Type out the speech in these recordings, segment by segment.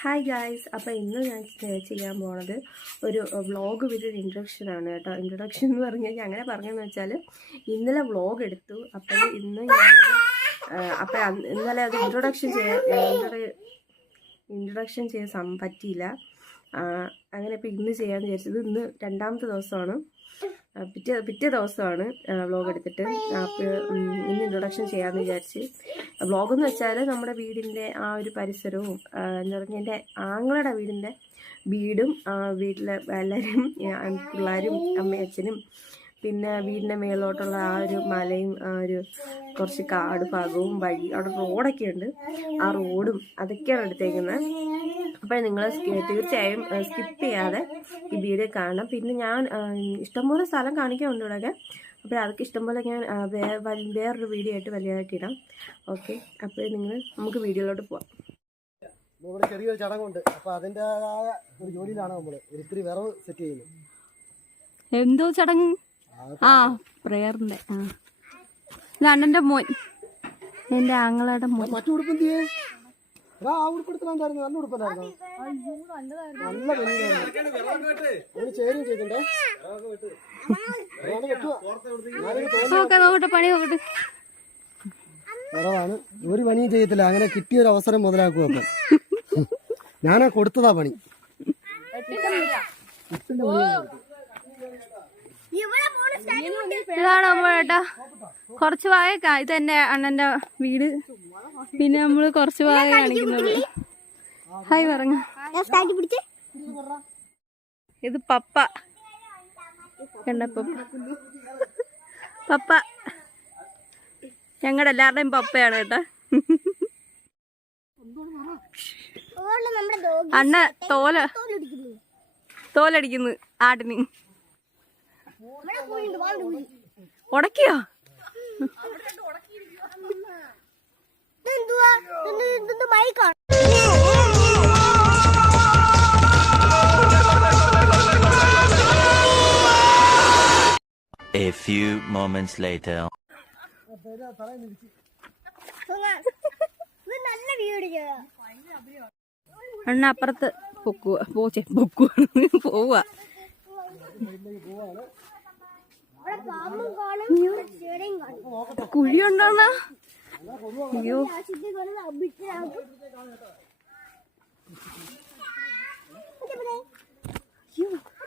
Hi guys, അപ്പോൾ ഇന്ന് ഞാൻ ചെയ്യാൻ പോകുന്നത് ഒരു വ്ളോഗ് വിത്ത് ഒരു ഇൻട്രൊഡക്ഷനാണ് കേട്ടോ. ഇൻട്രൊഡക്ഷൻ എന്ന് പറഞ്ഞു കഴിഞ്ഞാൽ അങ്ങനെ പറഞ്ഞതെന്ന് വെച്ചാൽ ഇന്നലെ വ്ളോഗ് എടുത്തു. അപ്പോൾ ഇന്ന് ഞാനത് ഇന്നലെ അത് ഇൻട്രൊഡക്ഷൻ ചെയ്യാൻ പറ്റിയില്ല. അങ്ങനെ ഇപ്പോൾ ഇന്ന് ചെയ്യാമെന്ന് വിചാരിച്ചത്. ഇന്ന് രണ്ടാമത്തെ ദിവസമാണ്, പിറ്റേ ദിവസമാണ് വ്ളോഗ് എടുത്തിട്ട്. അപ്പോൾ ഇന്ന് ഇൻട്രൊഡക്ഷൻ ചെയ്യാമെന്ന് വിചാരിച്ച്. വ്ളോഗെന്ന് വെച്ചാൽ നമ്മുടെ വീടിൻ്റെ ആ ഒരു പരിസരവും എന്ന് പറഞ്ഞാൽ എൻ്റെ ആങ്ങളുടെ വീടും വീട്ടിലെ എല്ലാവരും പിള്ളേരും അമ്മയും അച്ഛനും പിന്നെ വീടിൻ്റെ മേലോട്ടുള്ള ആ ഒരു മലയും ആ ഒരു കുറച്ച് കാട് ഭാഗവും വഴി, അവിടെ റോഡൊക്കെ ഉണ്ട്, ആ റോഡും അതൊക്കെയാണ് എടുത്തേക്കുന്നത്. അപ്പോൾ നിങ്ങൾ തീർച്ചയായും സ്കിപ്പ് ചെയ്യാതെ ഈ വീഡിയോ കാണണം. പിന്നെ ഞാൻ ഇഷ്ടംപോലെ സ്ഥലം കാണിക്കാറുണ്ട് ഇവിടെയൊക്കെ. അപ്പോൾ അതൊക്കെ ഇഷ്ടംപോലെ ഞാൻ വേറൊരു വീഡിയോ ആയിട്ട് വലിയതായിട്ട് ഇടാം. ഓക്കെ, അപ്പോൾ നമുക്ക് വീഡിയോയിലോട്ട് പോവാം. ഇവിടെ ചെറിയൊരു ചടങ്ങുണ്ട്. അപ്പോൾ അതിൻ്റെതായ ഒരു ജോലിയിലാണ് നമ്മൾ ഒത്തിരി വിറവ് സെറ്റ് ചെയ്യുന്നത്. എന്തോ ചടങ്ങ്? പ്രേയറിന്റെ. അണ്ണന്റെ മോൻ, എന്റെ ആങ്ങളുടെ മോൻ. മറ്റു ഉടുപ്പെന്തിയേ? ആ ഉടുപ്പെടുത്തലായിരുന്നു, നല്ല ഉടുപ്പല്ലായിരുന്നു, നല്ല പനിയായിരുന്നു. ചേരും ചെയ്തിട്ടുണ്ടേ. നോക്കട്ടെ, പണി നോക്കട്ടെ. വിറവാണ്, ഒരു പണിയും ചെയ്യത്തില്ല. അങ്ങനെ കിട്ടിയൊരു അവസരം മുതലാക്കുക. അപ്പം ഞാനാ കൊടുത്തതാ പണി. ഇതാണ് നമ്മളേട്ടാ കുറച്ച് ഭാഗം. ഇത് എന്റെ അണ്ണന്റെ വീട്. പിന്നെ നമ്മള് കുറച്ച് ഭാഗം കാണിക്കുന്നുള്ളൂ. ഹായ് പറഞ്ഞ. ഇത് പപ്പ, പപ്പ ഞങ്ങളുടെ എല്ലാവരുടെയും പപ്പയാണ് കേട്ടാ. അണ്ണ തോലടിക്കുന്നു ആടിന്. ഉടക്കിയോ? A few moments later. അണ്ണ അപ്പുറത്ത് പോവുക. കുഴിയുണ്ടോണ്ണ? അയ്യോ,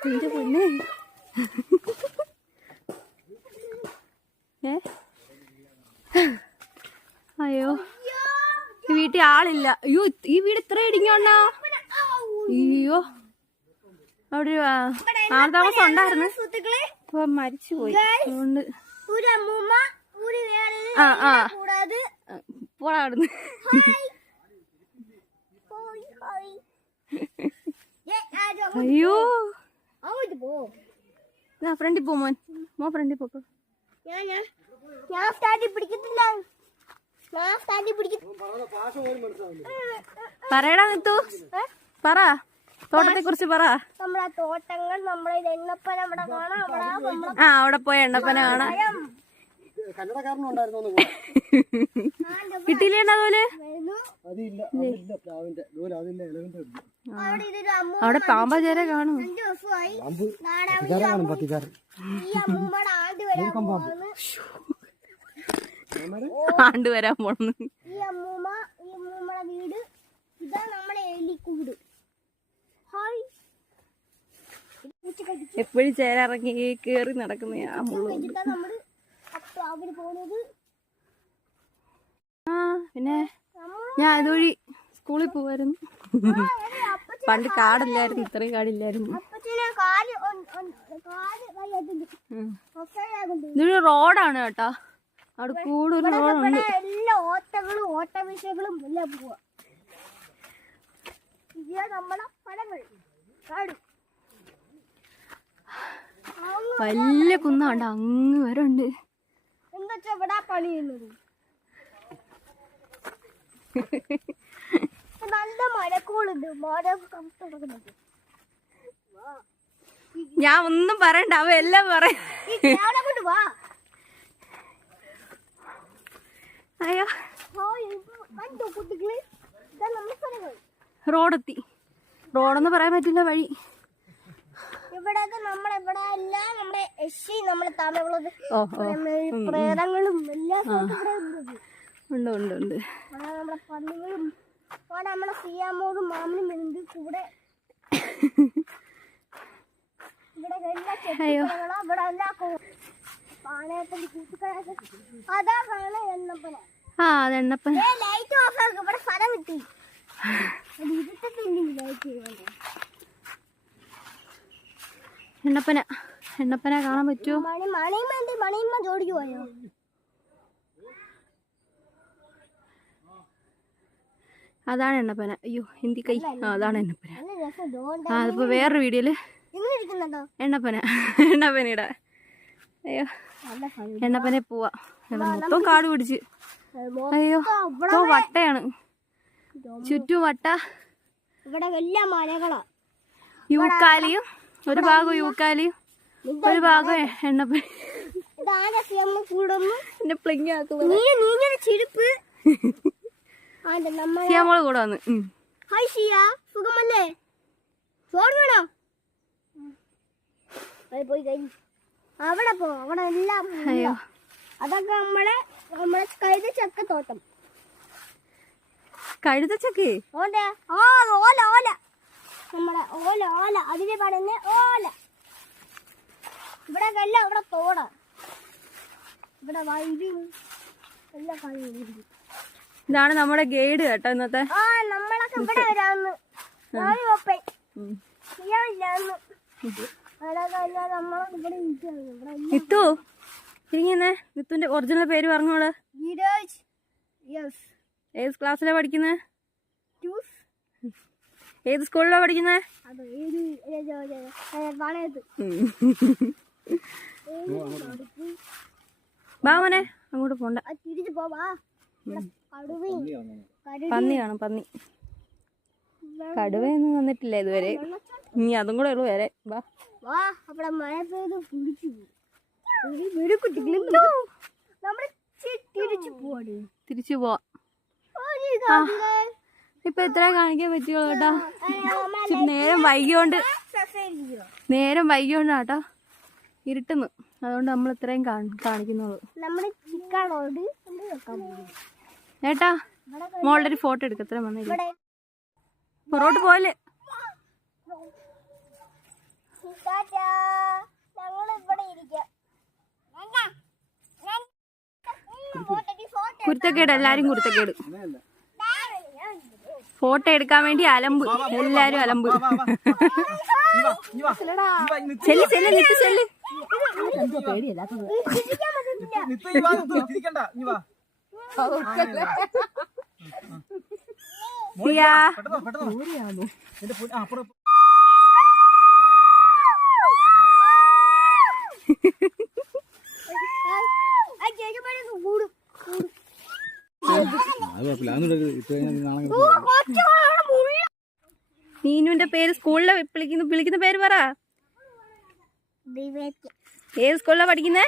എന്റെ പൊന്നെ. അയ്യോ, ഈ വീട്ടിൽ ആളില്ല. അയ്യോ, ഈ വീട് ഇത്ര ഇടിഞ്ഞോണ്ടാ. അയ്യോ, അവിടെ ആൾതാമസം ഉണ്ടായിരുന്നു, ഇപ്പൊ മരിച്ചുപോയി. അതുകൊണ്ട് പോടാടുന്നു. അയ്യോ, ഫ്രണ്ടിൽ പോ മോൻ, ഫ്രണ്ടിൽ പോ. പറയടാ നിത്തു, പറ തോട്ടത്തെ കുറിച്ച് പറ. നമ്മുടെ തോട്ടങ്ങൾ, നമ്മുടെ എണ്ണപ്പന അവിടെ കാണാം. അവിടെ പോയ എണ്ണപ്പന കാണാം. കിട്ടിയില്ലേണ്ട അതുപോലെ? അവിടെ പാമ്പചേര കാണും. ആണ്ട് വരാൻ പോണെന്ന്. ഈ അമ്മൂമ്മയുടെ വീട് ഇതാ, നമ്മളെ എലിക്കൂട്. എപ്പോഴും ചേരിറങ്ങി കേറി നടക്കുന്ന പിന്നെ ഞാൻ അതുവഴി സ്കൂളിൽ പോവായിരുന്നു. പണ്ട് കാടില്ലായിരുന്നു, ഇത്രയും കാടില്ലായിരുന്നു. ഇതൊരു റോഡാണ് കേട്ടാ, അവിടെ കൂടുതൽ റോഡുണ്ട്. എല്ലാ ഓട്ടങ്ങളും ഓട്ടവിഷയങ്ങളും എല്ലാം പോവാ. നമ്മളെ പടങ്ങൾ വലിയ കുന്നുണ്ട്, അങ്ങ് വരെ ഉണ്ട്. എന്താ ഇവിടെ പണി ചെയ്യുന്നത്? നല്ല മരക്കോളുണ്ട്, മരം. ഞാൻ ഒന്നും പറയണ്ട, അവ എല്ലാം പറയാ. അയ്യോ, കുട്ടികള് റോഡെത്തി. റോഡെന്ന് പറയാൻ പറ്റില്ല, വഴി. ഇവിടെ നമ്മളിവിടെ എല്ലാം നമ്മുടെ നമ്മുടെ താമരകളത് ഓ പ്രേതങ്ങളും എല്ലാം ഉണ്ട് ഉണ്ട് ഉണ്ട്. നമ്മുടെ പന്നികളും അവിടെ നമ്മുടെ സിയാമോടും മാമനും ഉണ്ട് കൂടെ. ഇവിടെ എല്ലാ ചെടികളും ഇവിടെ എല്ലാം പാണയത്തിന്റെ കൂട്ടുകാരൊക്കെ അതാ കാണാൻ എണ്ണപ്പന. ആ അത് എണ്ണപ്പന. ലൈറ്റ് ഓഫ് ആക്കും. ഇവിടെ സ്ഥലം കിട്ടി എണ്ണപ്പന. എണ്ണപ്പന കാണാൻ പറ്റുമോ? മണിയമ്മ ജോലിക്ക് പോയോ? അതാണ് എണ്ണപ്പന. അയ്യോ ഹിന്ദി കൈ. ആ അതാണ് എണ്ണപ്പന. ആ അതിപ്പോ വേറൊരു വീഡിയോയില് എണ്ണപ്പന. എണ്ണപ്പനയുടെ അയ്യോ എണ്ണപ്പനെ പോവാ. മൊത്തം കാട് പിടിച്ച്. അയ്യോ ഇപ്പൊ വട്ടയാണ്, ചുറ്റും വട്ട. ഇവിടെ വലിയ മലകളാ. യൂക്കാലിയും ഒരു ഭാഗം യൂക്കാലിയും ഒരു ഭാഗം എണ്ണപ്പന. എന്നെ പ്ലിങ് ആക്കുന്നു. സിയാമോള് കൂടെ വന്ന്. ഹായ് ഷിയ, സുഖമല്ലേ? ചോറ് വേണോ? പോയി കഴിഞ്ഞു. അവിടെ പോ, അവിടെ എല്ലാം. അയ്യോ അതൊക്കെ നമ്മളെ കഴുതച്ചക്കത്തോട്ടം. കഴുതച്ചക്കേ? ഓല ഓല നമ്മുടെ ഓല ഓല അതിനെ പറയുന്ന ഓല. ഇവിടെ എല്ലാം ഇവിടെ തോട. ഇവിടെ വൈദ്യം എല്ലാ കാര്യങ്ങളും. ഇതാണ് നമ്മുടെ ഗൈഡ് കേട്ടോ ഇന്നത്തെ. ആ നമ്മളൊക്കെ ഇവിടെ വരാന്ന് നിത്തു തിരിഞ്ഞേ. നിത്തുന്റെ ഒറിജിനൽ പേര് പറഞ്ഞോള്. ഏത് ക്ലാസ്സിലാ പഠിക്കുന്നത്? ഏത് സ്കൂളിലാ പഠിക്കുന്നത്? ബാ മോനെ അങ്ങോട്ട് പോണ്ട. തിരിച്ചു പോവാ. പന്നി കാണും, പന്നി. കടുവയൊന്നും വന്നിട്ടില്ല ഇതുവരെ. ഇനി അതും കൂടെ ഉള്ളു വരെ. വാ അവിടെ മഴ പെയ്ത് കുടിച്ചു. തിരിച്ചു പോവാ. ഇപ്പൊ ഇത്ര കാണിക്കാൻ പറ്റുമോ കേട്ടോ? നേരം വൈകിയോണ്ട് കേട്ടോ ഇരുട്ടുന്നു. അതുകൊണ്ട് നമ്മൾ ഇത്രയും കാണിക്കുന്നുള്ളൂ. ഏട്ടാ മോളുടെ ഒരു ഫോട്ടോ എടുക്ക. ഇത്രയും വന്നില്ല. പുറകോട്ട് പോയല്ലേ. കുരുത്തക്കേട്, എല്ലാരും കുരുത്തക്കേട്. ഫോട്ടോ എടുക്കാൻ വേണ്ടി അലമ്പ്, എല്ലാരും അലമ്പ്. ചെല്ലി ചെല്ലി നിത്ത് ചെല്ലി. നീനുവിന്റെ പേര് സ്കൂളിലെ വിളിക്കുന്ന പേര് പറ. ഏത് സ്കൂളിലാ പഠിക്കുന്നേ?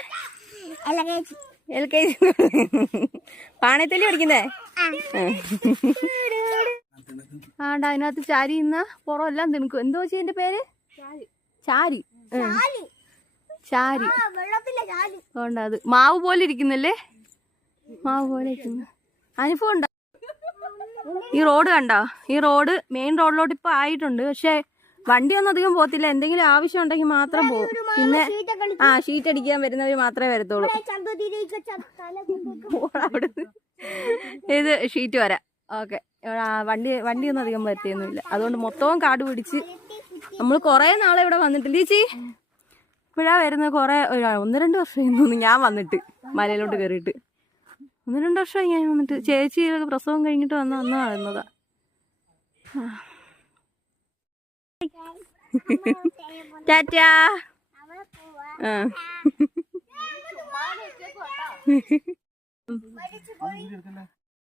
LKG. പാണയത്തല്ലി പഠിക്കുന്നേ? ആണ്ടാ അതിനകത്ത് ചാരി ഇന്ന പുറം എല്ലാം തിണക്കും. എന്തോ ചെയ്യന്റെ പേര്? ചാരി. ചാരി അതുകൊണ്ട് അത് മാവ് പോലെ ഇരിക്കുന്നല്ലേ. മാവ് പോലെ ഇരിക്കുന്നു. അനുഭവം ഉണ്ടോ? ഈ റോഡ് കണ്ടോ? ഈ റോഡ് മെയിൻ റോഡിലോട്ട് ഇപ്പൊ ആയിട്ടുണ്ട്. പക്ഷെ വണ്ടിയൊന്നും അധികം പോകത്തില്ല. എന്തെങ്കിലും ആവശ്യം ഉണ്ടെങ്കിൽ മാത്രം പോകും. പിന്നെ ഷീറ്റ് അടിക്കാൻ വരുന്നവര് മാത്രമേ വരത്തുള്ളൂ. ഇത് ഷീറ്റ് വരാം. ഓക്കെ. വണ്ടിയൊന്നും അധികം വരുത്തിയൊന്നുമില്ല. അതുകൊണ്ട് മൊത്തവും കാട് പിടിച്ച് നമ്മൾ കുറെ നാളെ ഇവിടെ വന്നിട്ടില്ല ചേച്ചി. ഇപ്പോഴാ വരുന്നത്. കുറെ 1-2 വർഷമായി തോന്നുന്നു ഞാൻ വന്നിട്ട്. മലയിലോട്ട് കയറിയിട്ട് 1-2 വർഷമായി ഞാൻ വന്നിട്ട്. ചേച്ചി പ്രസവം കഴിഞ്ഞിട്ട് വന്നതാ. ടാറ്റാ.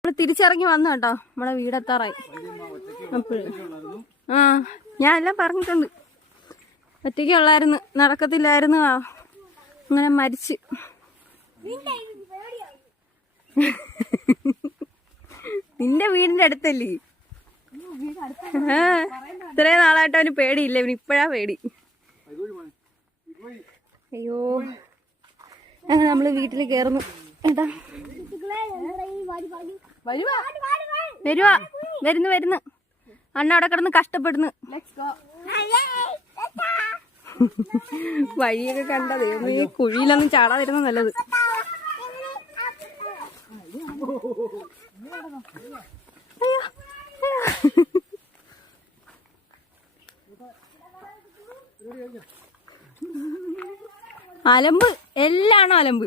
നമ്മള് തിരിച്ചിറങ്ങി വന്നു കേട്ടോ. നമ്മളെ വീടെത്താറായി. ഞാൻ എല്ലാം പറഞ്ഞിട്ടുണ്ട്. ഒറ്റയ്ക്കുള്ളായിരുന്നു, നടക്കത്തില്ലായിരുന്നു. അങ്ങനെ മരിച്ച്. നിന്റെ വീടിന്റെ അടുത്തല്ലേ? ഇത്രയും നാളായിട്ട് അവന് പേടിയില്ല, ഇവന് ഇപ്പഴാ പേടി. അയ്യോ, അങ്ങനെ നമ്മള് വീട്ടിൽ കേറുന്നു. ഏട്ടാ വരുവാ, വരുന്നു. അണ്ണ അവിടെ കിടന്ന് കഷ്ടപ്പെടുന്നു. വഴിയൊക്കെ കണ്ടത് ഈ കുഴിയിലൊന്നും ചാടാതിരുന്ന നല്ലത്. അലമ്പ്, എല്ലാണോ അലമ്പ്.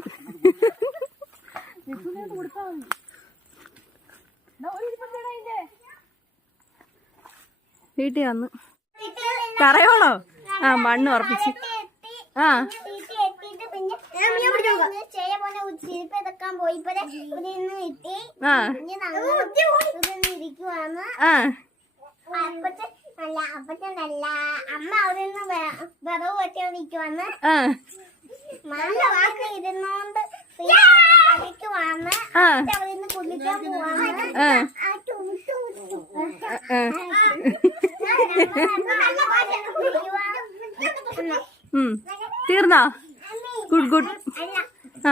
വീട്ടിൽ വന്ന് തറയോളോ? ആ, മണ്ണ് ഉറപ്പിച്ച്. ആ അമ്മ അവിടെ നിന്ന് വിറവ് പറ്റി നിൽക്കുവന്ന് ഇരുന്നോണ്ട് അവിടുന്ന് കുളിക്കാൻ പോവാന്ന്. തീർന്നോ? Good good. ആ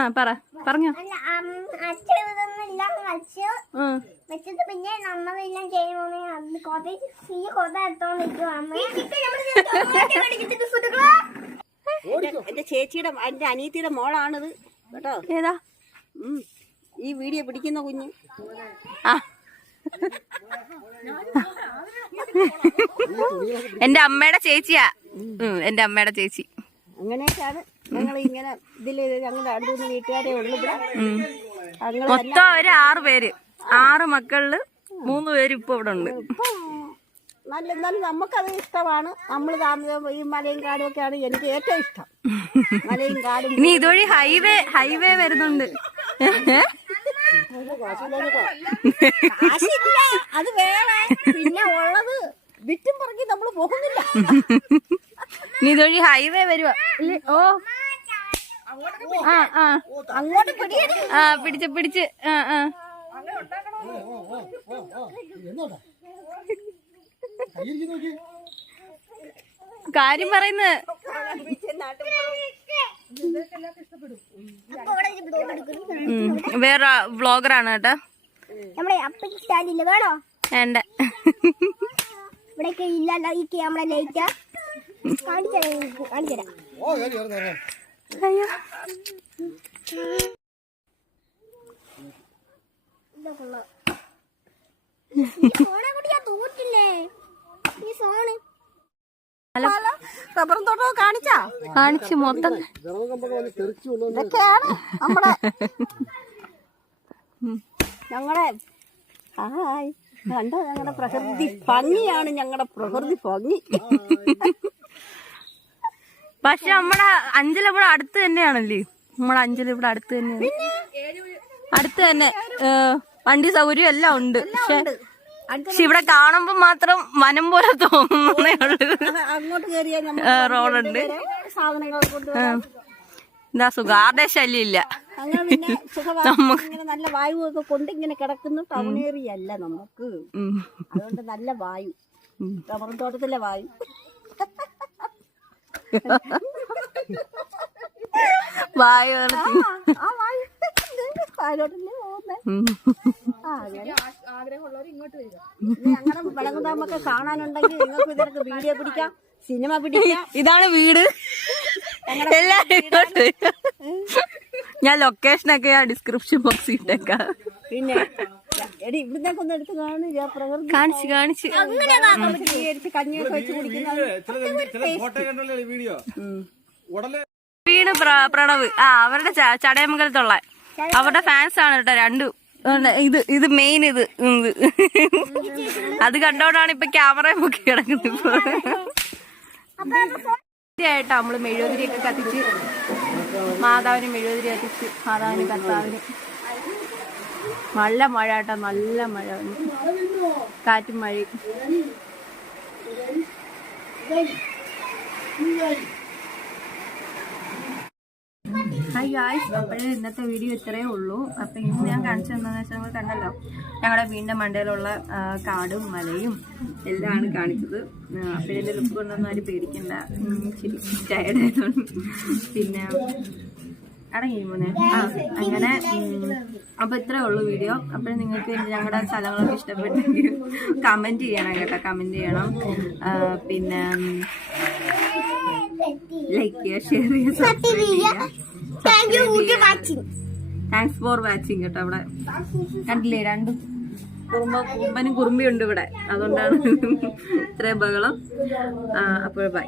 പറഞ്ഞോ. വെച്ചിട്ട് പിന്നെ നമ്മളെല്ലാം ചെയ്യുമ്പോ എന്റെ ചേച്ചിയുടെ എന്റെ അനിയത്തിയുടെ മോളാണിത് കേട്ടോ. ഏതാ? ഈ വീഡിയോ പിടിക്കുന്ന കുഞ്ഞ്. ആ, എന്റെ അമ്മയുടെ ചേച്ചിയാ. എന്റെ അമ്മയുടെ ചേച്ചി. അങ്ങനെയൊക്കെയാണ് ഞങ്ങൾ ഇങ്ങനെ ഇതില് ഞങ്ങളുടെ അടുത്തുനിന്ന് വീട്ടുകാരെ ഉള്ളു ഇവിടെ. മൊത്തം ഒരു 6 പേര്, 6 മക്കളില് 3 പേര് ഇപ്പൊ ഇവിടെ ഉണ്ട്. നല്ല എന്നാലും നമുക്കത് ഇഷ്ടമാണ്. നമ്മൾ താമസം ഈ മലയും കാടും ഒക്കെയാണ് എനിക്ക് ഏറ്റവും ഇഷ്ടം. മലയും കാടും. ഇനി ഇതുവഴി ഹൈവേ വരുന്നുണ്ട്. കാശില്ല, അത് വേറെ. പിന്നെ ഉള്ളത് വിറ്റും പറക്കി നമ്മൾ പോകുന്നില്ല. ഇനി ഇതുവഴി ഹൈവേ വരുവാ. ഓ, അങ്ങോട്ട് പിടിച്ച്. കാര്യം പറയുന്നത് വേറെ വ്ളോഗറാണ് കേട്ടോ. നമ്മുടെ അപ്പയ്ക്ക് സ്റ്റാൻഡില്ല വേണോ? വേണ്ട, ഇവിടെയൊക്കെ ഇല്ലല്ലോ ഈ ക്യാമറ ലൈറ്റാ. കാണിച്ചുതരാം. അയ്യോ, ഫോണെ കൂടി ഞാൻ തൂറ്റില്ലേ ഈ ഫോണ്. റബ്ബറും തോട്ടം കാണിച്ച് മൊത്തം. ഇതൊക്കെയാണ് നമ്മുടെ ഞങ്ങളുടെ ഹായ് കണ്ടോ, ഞങ്ങളുടെ പ്രകൃതി ഭംഗിയാണ്. ഞങ്ങളുടെ പ്രകൃതി ഭംഗി. പക്ഷെ നമ്മുടെ അഞ്ചൽ ഇവിടെ അടുത്ത് തന്നെയാണല്ലേ. നമ്മുടെ അഞ്ചൽ ഇവിടെ അടുത്ത് തന്നെയാണ്. അടുത്ത് തന്നെ വണ്ടി സൗകര്യം എല്ലാം ഉണ്ട്. പക്ഷെ ഇവിടെ കാണുമ്പോ മാത്രം വനം പോലെ തോന്നുന്നേ ഉള്ളു. അങ്ങോട്ട് കയറിയാൽ റോഡുണ്ട്. സാധനങ്ങൾ കൊണ്ട് എന്താ സുഖാരുടെ ശല്യം ഇല്ല. അങ്ങനെ പിന്നെ സുഖമായി നല്ല വായു ഒക്കെ കൊണ്ട് ഇങ്ങനെ കിടക്കുന്നു. ടൗൺ ഏരിയ അല്ല നമുക്ക്, അതുകൊണ്ട് നല്ല വായു. റബ്ബർ തോട്ടത്തിലെ വായു. വായു ആ വായു വായോട്ടല്ലേ പോകുന്നത്. ഞങ്ങളുടെ വിളങ്ങുതാമൊക്കെ കാണാനുണ്ടെങ്കിൽ നിങ്ങൾക്ക് ഇതിനൊക്കെ വീഡിയോ പിടിക്കാം, സിനിമ പിടിക്കാം. ഇതാണ് വീട്. എല്ലാരും ഞാൻ ലൊക്കേഷനൊക്കെ ആ ഡിസ്ക്രിപ്ഷൻ ബോക്സിൽ ഇട്ടേക്കാം. പിന്നെ എടി ഇവിടുന്നൊക്കെ ഒന്ന് എടുത്ത് കാണില്ല പ്രകൃതി കാണിച്ച് കഞ്ഞിയൊക്കെ വെച്ച് കുടിക്കുന്നത്. വീണ് പ്രണവ് അവരുടെ ചടയമംഗലത്തുള്ള അവരുടെ ഫാൻസ് ആണ് കേട്ടോ. രണ്ടും ഇത് മെയിൻ ഇത് അത് കണ്ടോണ്ടാണ് ഇപ്പൊ ക്യാമറ പൊക്കി കിടക്കുന്നത്. ഇപ്പൊ ആയിട്ടാ നമ്മള് മെഴുകുതിരിയൊക്കെ കത്തിച്ച് മാതാവിന് മെഴുകുതിരി കത്തിച്ച് മാതാവിന് കർത്താവിന്. നല്ല മഴ കേട്ടോ, നല്ല മഴ വന്നു, കാറ്റും മഴയും. ഹായ് ഗായ്സ്, അപ്പോഴേ ഇന്നത്തെ വീഡിയോ ഇത്രയേ ഉള്ളൂ. അപ്പൊ ഇന്ന് ഞാൻ കാണിച്ചു തന്നതെന്ന് വെച്ചാൽ നിങ്ങൾ കണ്ടല്ലോ, ഞങ്ങളുടെ വീടിൻ്റെ മണ്ടയിലുള്ള കാടും മലയും എല്ലാമാണ് കാണിച്ചത്. അപ്പോഴെൻ്റെ ലുക്ക് കൊണ്ടൊന്നും ആരും പേടിക്കണ്ട, ശരി ടയർഡായതുകൊണ്ട്. പിന്നെ അടങ്ങി മോനെ. അങ്ങനെ അപ്പോൾ ഇത്രേ ഉള്ളൂ വീഡിയോ. അപ്പോൾ നിങ്ങൾക്ക് ഞങ്ങളുടെ സ്ഥലങ്ങളൊക്കെ ഇഷ്ടപ്പെട്ടെങ്കിൽ കമൻറ്റ് ചെയ്യണം കേട്ടോ, കമൻറ്റ് ചെയ്യണം. പിന്നെ ലൈക്ക് ചെയ്യുക, ഷെയർ ചെയ്യുക, സബ്സ്ക്രൈബ് ചെയ്യുക. താങ്ക്സ് ഫോർ വാച്ചിങ് കേട്ടോ. അവിടെ കണ്ടില്ലേ രണ്ടും കുറുമ്പനും കുറുമ്പിയുണ്ട് ഇവിടെ, അതുകൊണ്ടാണ് ഇത്രയും ബഹളം. അപ്പോൾ ബൈ.